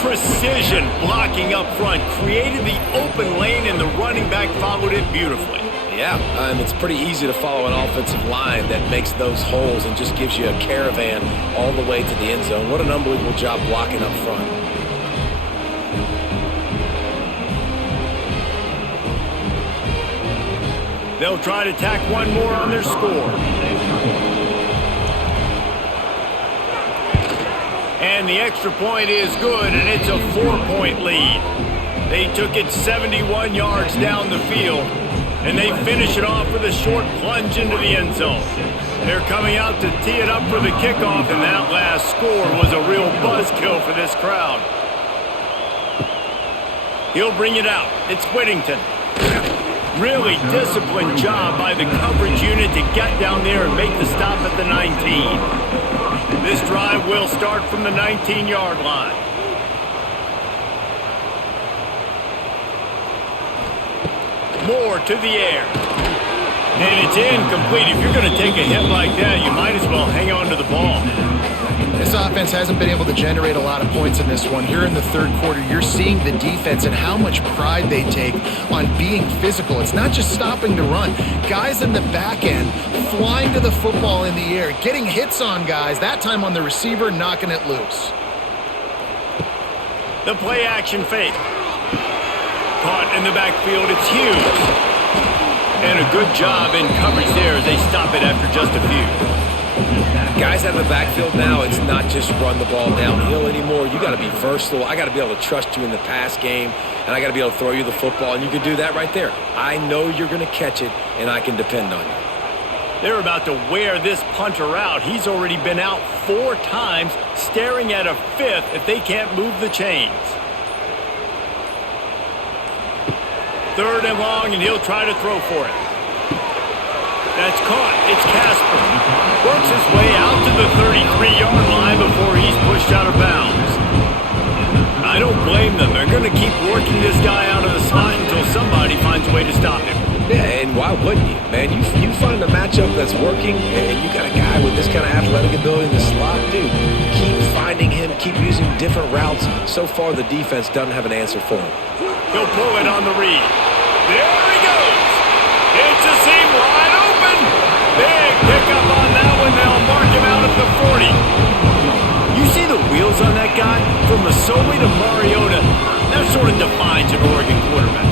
Precision blocking up front created the open lane, and the running back followed it beautifully. Yeah, it's pretty easy to follow an offensive line that makes those holes and just gives you a caravan all the way to the end zone. What an unbelievable job blocking up front. They'll try to tack one more on their score. And the extra point is good, and it's a 4-point lead. They took it 71 yards down the field, and they finish it off with a short plunge into the end zone. They're coming out to tee it up for the kickoff, and that last score was a real buzzkill for this crowd. He'll bring it out. It's Whittington. Really disciplined job by the coverage unit to get down there and make the stop at the 19. This drive will start from the 19-yard line. Moore to the air. And it's incomplete. If you're going to take a hit like that, you might as well hang on to the ball. This offense hasn't been able to generate a lot of points in this one. Here in the third quarter, you're seeing the defense and how much pride they take on being physical. It's not just stopping the run. Guys in the back end flying to the football in the air, getting hits on guys, that time on the receiver, knocking it loose. The play action fake. Caught in the backfield, it's Hughes. And a good job in coverage there as they stop it after just a few. Guys out of the backfield now, it's not just run the ball downhill anymore. You got to be versatile. I got to be able to trust you in the pass game, and I got to be able to throw you the football, and you can do that right there. I know you're going to catch it, and I can depend on you. They're about to wear this punter out. He's already been out 4 times, staring at a 5th if they can't move the chains. 3rd and long, and he'll try to throw for it. That's caught. It's Casper. Works his way out to the 33-yard line before he's pushed out of bounds. I don't blame them. They're going to keep working this guy out of the slot until somebody finds a way to stop him. Yeah, and why wouldn't you, man? You find a matchup that's working, and you got a guy with this kind of athletic ability in the slot, dude. Keep finding him, keep using different routes. So far, the defense doesn't have an answer for him. He'll pull it on the read. There he goes. It's a seam wide open. Big pickup on that one. They'll mark him out at the 40. You see the wheels on that guy? From Masoli to Mariota, that sort of defines an Oregon quarterback.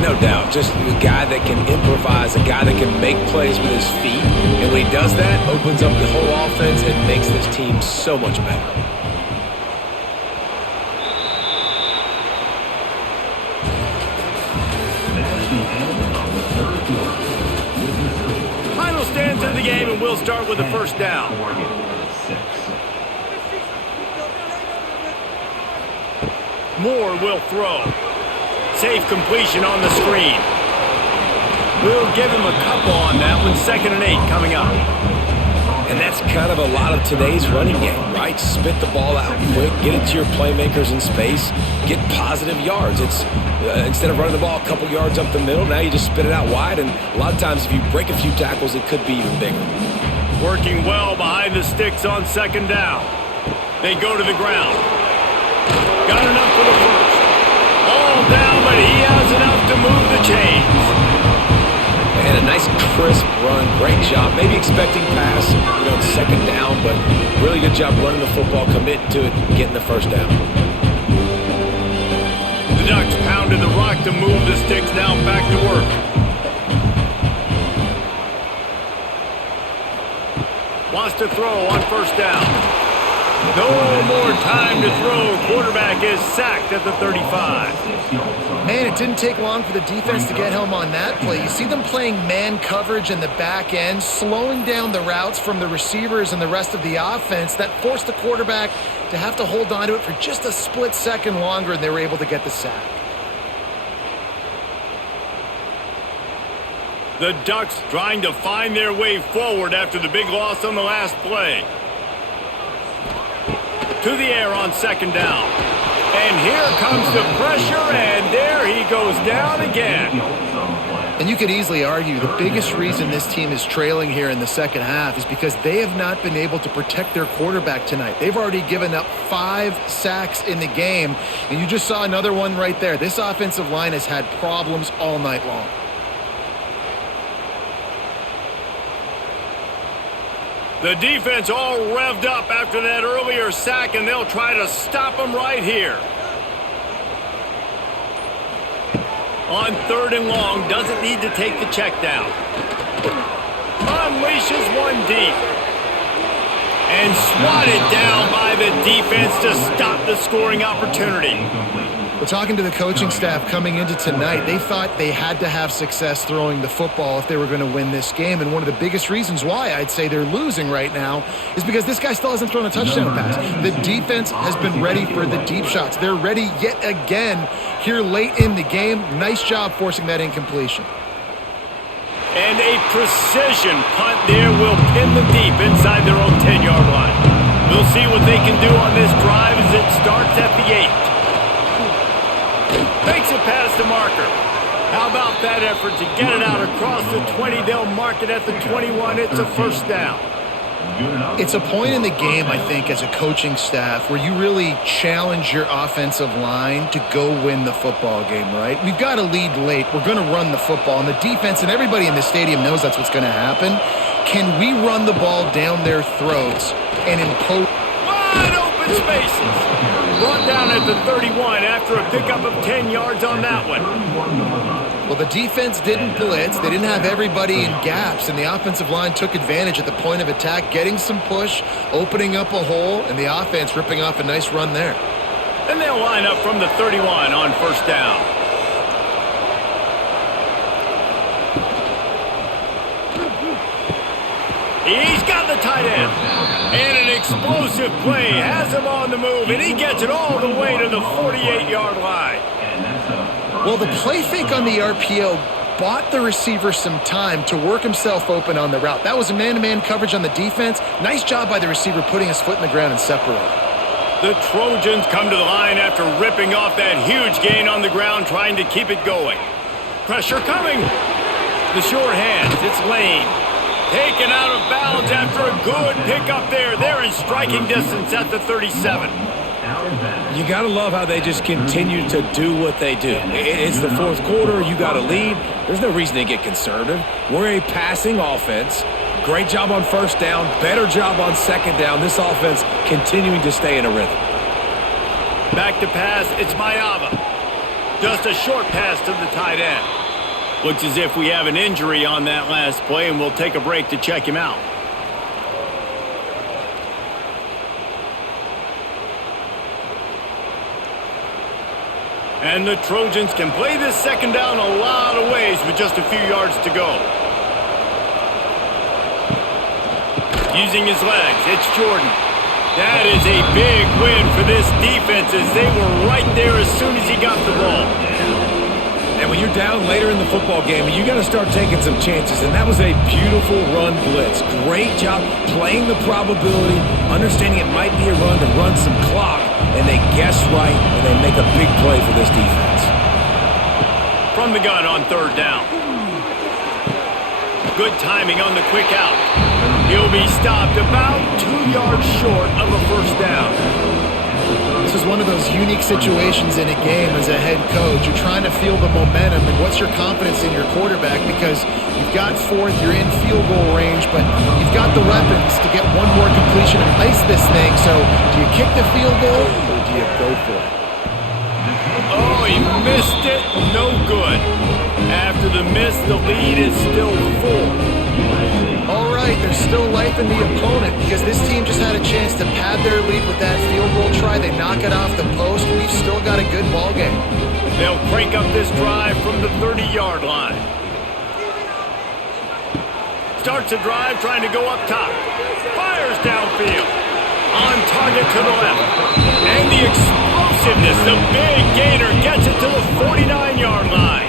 No doubt. Just a guy that can improvise, a guy that can make plays with his feet. And when he does that, opens up the whole offense and makes this team so much better. Final stands in the game, and we'll start with the first down. Moore will throw. Safe completion on the screen. We'll give him a couple on that one. 2nd and 8 coming up. And that's kind of a lot of today's running game, right? Spit the ball out quick, get it to your playmakers in space, get positive yards. It's instead of running the ball a couple yards up the middle, now you just spit it out wide, and a lot of times if you break a few tackles, it could be even bigger. Working well behind the sticks on 2nd down. They go to the ground. Got enough for the first. All down, but he has enough to move the chains. And a nice crisp run, great job. Maybe expecting pass, 2nd down, but really good job running the football, committing to it, getting the first down. The Ducks pounded the rock to move the sticks, now back to work. Wants to throw on 1st down. No more time to throw. Quarterback is sacked at the 35. Man, it didn't take long for the defense to get home on that play. You see them playing man coverage in the back end, slowing down the routes from the receivers and the rest of the offense. That forced the quarterback to have to hold on to it for just a split second longer, and they were able to get the sack. The Ducks trying to find their way forward after the big loss on the last play. To the air on 2nd down. And here comes the pressure, and there he goes down again. And you could easily argue the biggest reason this team is trailing here in the second half is because they have not been able to protect their quarterback tonight. They've already given up 5 sacks in the game, and you just saw another one right there. This offensive line has had problems all night long. The defense all revved up after that earlier sack, and they'll try to stop them right here. On 3rd and long, doesn't need to take the check down. Unleashes one deep. And swatted down by the defense to stop the scoring opportunity. We're talking to the coaching staff coming into tonight. They thought they had to have success throwing the football if they were going to win this game. And one of the biggest reasons why I'd say they're losing right now is because this guy still hasn't thrown a touchdown pass. The defense has been ready for the deep shots. They're ready yet again here late in the game. Nice job forcing that incompletion. And a precision punt there will pin them deep inside their own 10-yard line. We'll see what they can do on this drive as it starts at the 8. Makes it past the marker. How about that effort to get it out across the 20? They'll mark it at the 21. It's a 1st down. It's a point in the game, I think, as a coaching staff where you really challenge your offensive line to go win the football game, right? We've got a lead late. We're going to run the football. And the defense and everybody in the stadium knows that's what's going to happen. Can we run the ball down their throats and impose... Wide open spaces. Brought down at the 31 after a pickup of 10 yards on that one. Well, the defense didn't blitz. They didn't have everybody in gaps, and the offensive line took advantage at the point of attack, getting some push, opening up a hole, and the offense ripping off a nice run there. And they'll line up from the 31 on 1st down. He's got the tight end. And an explosive play has him on the move, and he gets it all the way to the 48-yard line. Well, the play fake on the RPO bought the receiver some time to work himself open on the route. That was a man-to-man coverage on the defense. Nice job by the receiver putting his foot in the ground and separating. The Trojans come to the line after ripping off that huge gain on the ground, trying to keep it going. Pressure coming. The short hands, it's Lane. Taken out of bounds after a good pickup there. They're in striking distance at the 37. You got to love how they just continue to do what they do. It's the fourth quarter. You got to lead. There's no reason to get conservative. We're a passing offense. Great job on first down. Better job on second down. This offense continuing to stay in a rhythm. Back to pass. It's Mayava. Just a short pass to the tight end. Looks as if we have an injury on that last play, and we'll take a break to check him out. And the Trojans can play this second down a lot of ways with just a few yards to go. Using his legs, it's Jordan. That is a big win for this defense as they were right there as soon as he got the ball. And when you're down later in the football game, you got to start taking some chances. And that was a beautiful run blitz. Great job playing the probability, understanding it might be a run to run some clock, and they guess right, and they make a big play for this defense. From the gun on third down. Good timing on the quick out. He'll be stopped about 2 yards short of a first down. This is one of those unique situations in a game as a head coach. You're trying to feel the momentum and what's your confidence in your quarterback, because you've got fourth, you're in field goal range, but you've got the weapons to get one more completion and ice this thing. So do you kick the field goal or do you go for it? Oh, he missed it. No good. After the miss, the lead is still 4. All right, there's still life in the opponent because this team just had a chance to pad their lead with that field goal try. They knock it off the post. We've still got a good ball game. They'll crank up this drive from the 30-yard line. Starts a drive trying to go up top. Fires downfield. On target to the left. And the explosiveness, the big gainer gets it to the 49-yard line.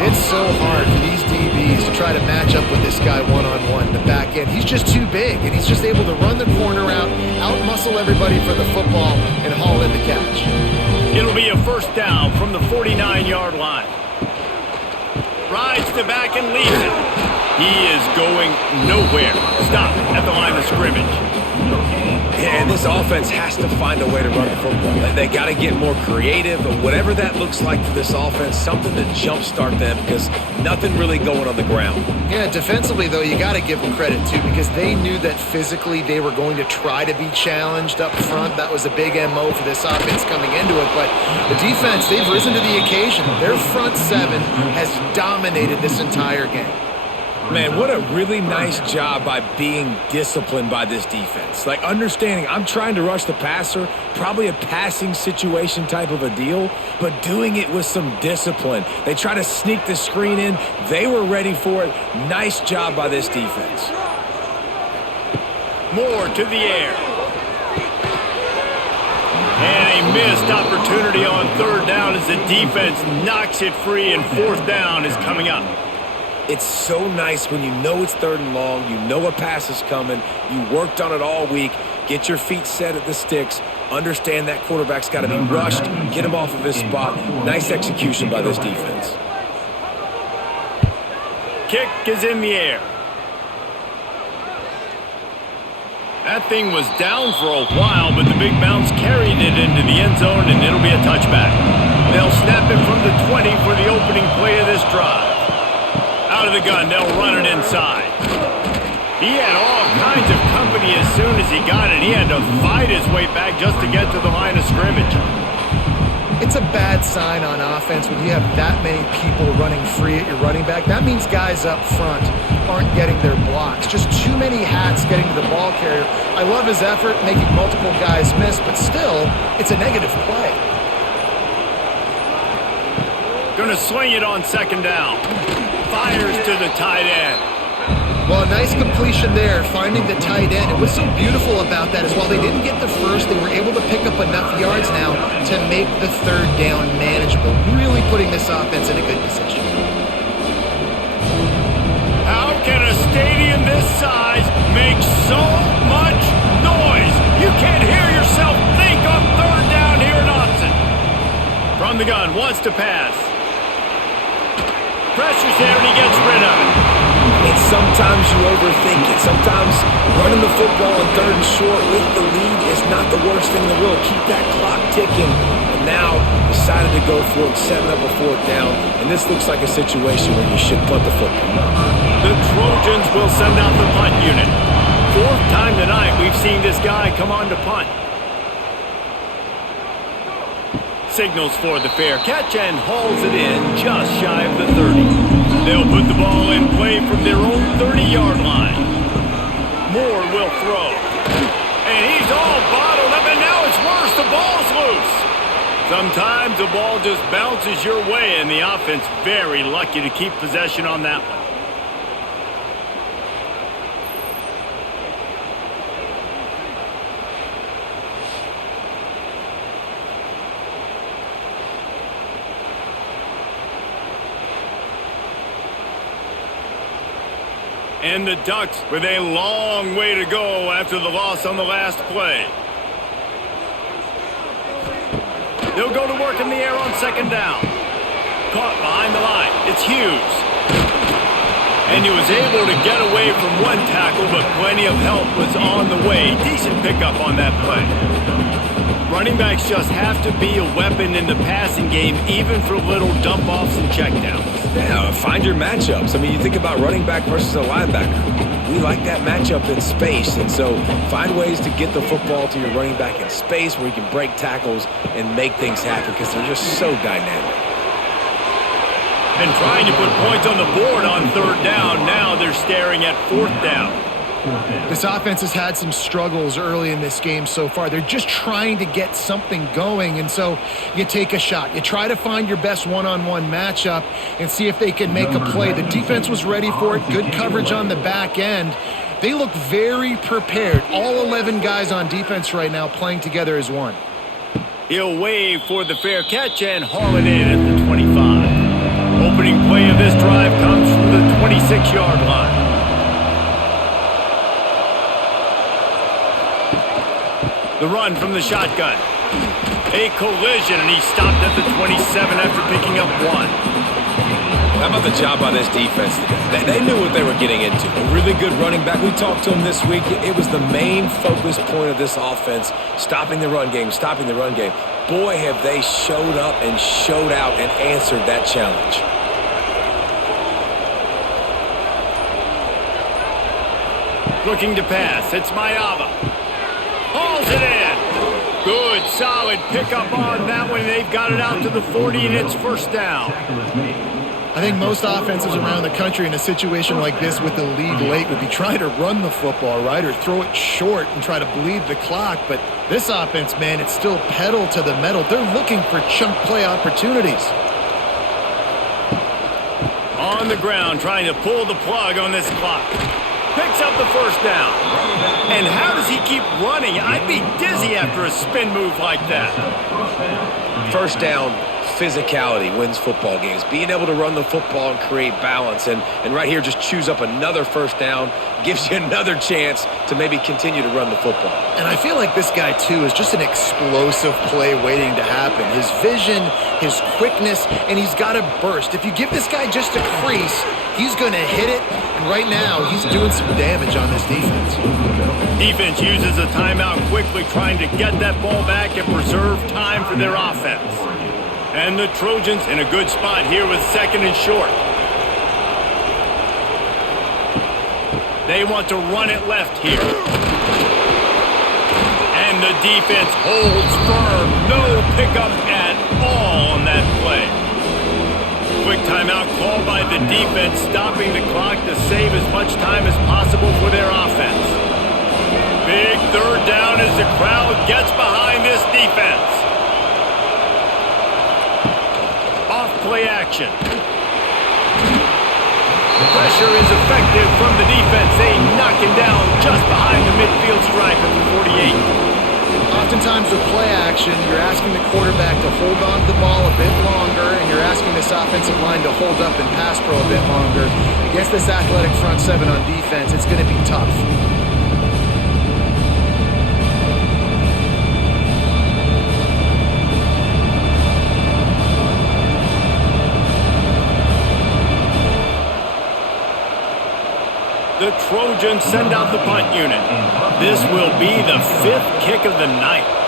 It's so hard for these DBs to try to match up with this guy one-on-one in the back end. He's just too big, and he's just able to run the corner out, out-muscle everybody for the football, and haul in the catch. It'll be a first down from the 49-yard line. Rides the back and leaves it. He is going nowhere. Stop at the line of scrimmage. Yeah, and this offense has to find a way to run the football. They got to get more creative, but whatever that looks like for this offense, something to jumpstart them because nothing really going on the ground. Yeah, defensively, though, you got to give them credit, too, because they knew that physically they were going to try to be challenged up front. That was a big MO for this offense coming into it, but the defense, they've risen to the occasion. Their front seven has dominated this entire game. Man, what a really nice job by being disciplined by this defense. Like understanding I'm trying to rush the passer, probably a passing situation type of a deal, but doing it with some discipline. They try to sneak the screen in. They were ready for it. Nice job by this defense. More to the air. And a missed opportunity on third down as the defense knocks it free, and fourth down is coming up. It's so nice when you know it's third and long, you know a pass is coming, you worked on it all week, get your feet set at the sticks, understand that quarterback's got to be rushed, get him off of his spot. Nice execution by this defense. Kick is in the air. That thing was down for a while, but the big bounce carried it into the end zone, and it'll be a touchback. They'll snap it from the 20 for the opening play of this drive. Out of the gun, they'll run it inside. He had all kinds of company as soon as he got it. He had to fight his way back just to get to the line of scrimmage. It's a bad sign on offense when you have that many people running free at your running back. That means guys up front aren't getting their blocks. Just too many hats getting to the ball carrier. I love his effort, making multiple guys miss, but still, it's a negative play. Gonna swing it on second down. Fires to the tight end. Well, a nice completion there, finding the tight end. And what's so beautiful about that is while they didn't get the first, they were able to pick up enough yards now to make the third down manageable, really putting this offense in a good position. This size makes so much noise. You can't hear yourself think on third down here in Austin. From the gun, wants to pass. Pressure's there, and he gets rid of it. And sometimes you overthink it. Sometimes running the football on third and short with the lead is not the worst thing in the world. Keep that clock ticking. And now decided to go for it, setting up a fourth down. And this looks like a situation where you should punt the football. The Trojans will send out the punt unit. Fourth time tonight we've seen this guy come on to punt. Signals for the fair catch and hauls it in just shy of the 30. They'll put the ball in play from their own 30-yard line. Moore will throw. And he's all bottled up, and now it's worse. The ball's loose. Sometimes the ball just bounces your way, and the offense very lucky to keep possession on that one. And the Ducks with a long way to go after the loss on the last play. They'll go to work in the air on second down. Caught behind the line. It's Hughes. And he was able to get away from one tackle, but plenty of help was on the way. Decent pickup on that play. Running backs just have to be a weapon in the passing game, even for little dump-offs and checkdowns. Yeah, find your matchups. I mean, you think about running back versus a linebacker. We like that matchup in space, and so find ways to get the football to your running back in space where you can break tackles and make things happen because they're just so dynamic. And trying to put points on the board on third down. Now they're staring at fourth down. This offense has had some struggles early in this game so far. They're just trying to get something going, and so you take a shot. You try to find your best one-on-one matchup and see if they can make a play. The defense was ready for it. Good coverage on the back end. They look very prepared. All 11 guys on defense right now playing together as one. He'll wave for the fair catch and haul it in at the 25. Opening play of this drive comes from the 26-yard line. The run from the shotgun. A collision, and he stopped at the 27 after picking up one. How about the job by this defense today? They knew what they were getting into. A really good running back. We talked to him this week. It was the main focus point of this offense, stopping the run game, stopping the run game. Boy, have they showed up and showed out and answered that challenge. Looking to pass. It's Mayava. Hauls it in. Good, solid pickup on that one. They've got it out to the 40, and it's first down. I think most offenses around the country in a situation like this with the lead late would be trying to run the football, right, or throw it short and try to bleed the clock. But this offense, man, it's still pedal to the metal. They're looking for chunk play opportunities. On the ground, trying to pull the plug on this clock. Picks up the first down. And how does he keep running? I'd be dizzy after a spin move like that. First down, physicality wins football games. Being able to run the football and create balance. And right here, just choose up another first down. Gives you another chance to maybe continue to run the football. And I feel like this guy, too, is just an explosive play waiting to happen. His vision, his quickness, and he's got a burst. If you give this guy just a crease, he's going to hit it. And right now, he's doing some damage on this defense. Defense uses a timeout quickly, trying to get that ball back and preserve time for their offense. And the Trojans in a good spot here with second and short. They want to run it left here. And the defense holds firm. No pickup at all on that play. Quick timeout called by the defense, stopping the clock to save as much time as possible for their offense. Big third down as the crowd gets behind this defense. Off play action. Pressure is effective from the defense. They knock him down just behind the midfield stripe at the 48. Oftentimes with play action, you're asking the quarterback to hold on to the ball a bit longer, and you're asking this offensive line to hold up and pass pro a bit longer. Against this athletic front seven on defense, it's going to be tough. The Trojans send out the punt unit. This will be the 5th kick of the night.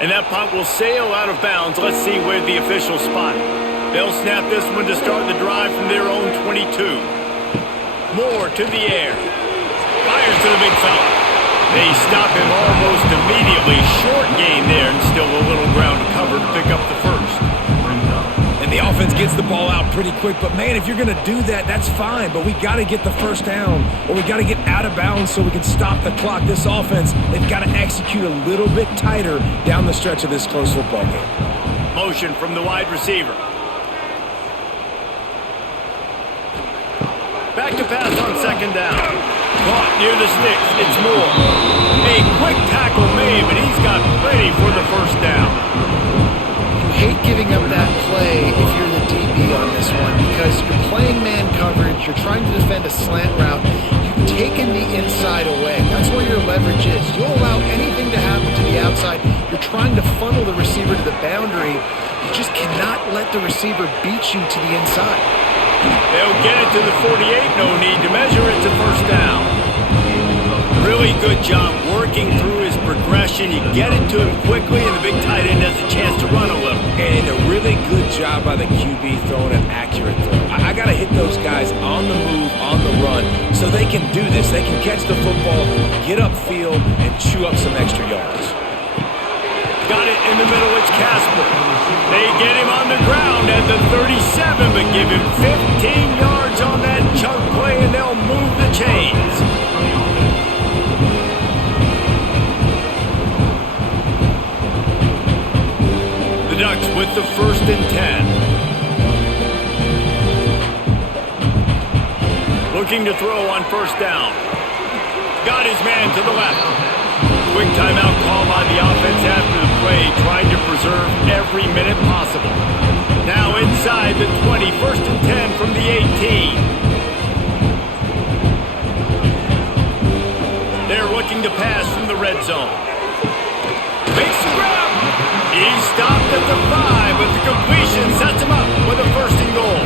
And that punt will sail out of bounds. Let's see where the officials spot it. They'll snap this one to start the drive from their own 22. Moore to the air. Fires to the big fella. They stop him almost immediately. Short gain there and still a little ground to cover to pick up the first. And the offense gets the ball out pretty quick. But, man, if you're going to do that, that's fine. But we got to get the first down, or we got to get out of bounds so we can stop the clock. This offense, they've got to execute a little bit tighter down the stretch of this close football game. Motion from the wide receiver. Back to pass on second down. Caught near the sticks. It's Moore. A quick tackle made, but he's got plenty for the first down. Hate giving up that play if you're the DB on this one because you're playing man coverage, you're trying to defend a slant route, you've taken the inside away. That's where your leverage is. You'll allow anything to happen to the outside. You're trying to funnel the receiver to the boundary. You just cannot let the receiver beat you to the inside. They'll get it to the 48, no need to measure it to first down. Really good job working through his progression. You get it to him quickly, and the big tight end has a chance to run a little. And a really good job by the QB throwing an accurate throw. I got to hit those guys on the move, on the run, so they can do this. They can catch the football, get upfield, and chew up some extra yards. Got it in the middle. It's Casper. They get him on the ground at the 37, but give him 15 yards on that chunk play, and they'll move the chains. Ducks with the 1st and 10. Looking to throw on first down. Got his man to the left. Quick timeout call by the offense after the play, trying to preserve every minute possible. Now inside the 20, 1st and 10 from the 18. They're looking to pass from the red zone. Makes the grab. He's stopped at the 5, but the completion sets him up with a 1st and goal.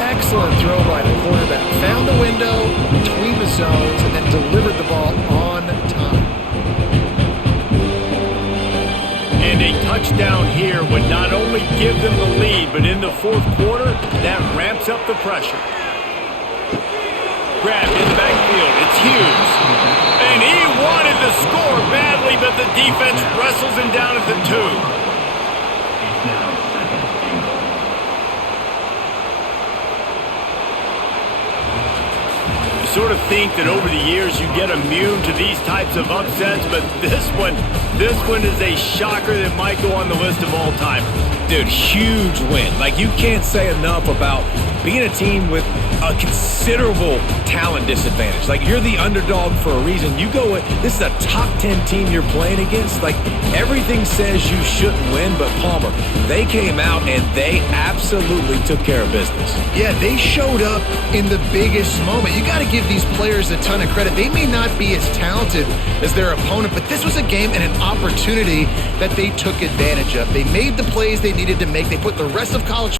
Excellent throw by the quarterback. Found the window between the zones and then delivered the ball on time. And a touchdown here would not only give them the lead, but in the 4th quarter, that ramps up the pressure. Grab in the backfield. It's Hughes. And he wanted the score badly, but the defense wrestles him down at the 2. You sort of think that over the years you get immune to these types of upsets, but this one is a shocker that might go on the list of all time. Dude, huge win. Like, you can't say enough about being a team with a considerable talent disadvantage. Like, you're the underdog for a reason. You go with, this is a top 10 team you're playing against. Like, everything says you shouldn't win, but Palmer, they came out and they absolutely took care of business. Yeah, they showed up in the biggest moment. You got to give these players a ton of credit. They may not be as talented as their opponent, but this was a game and an opportunity that they took advantage of. They made the plays they needed to make. They put the rest of college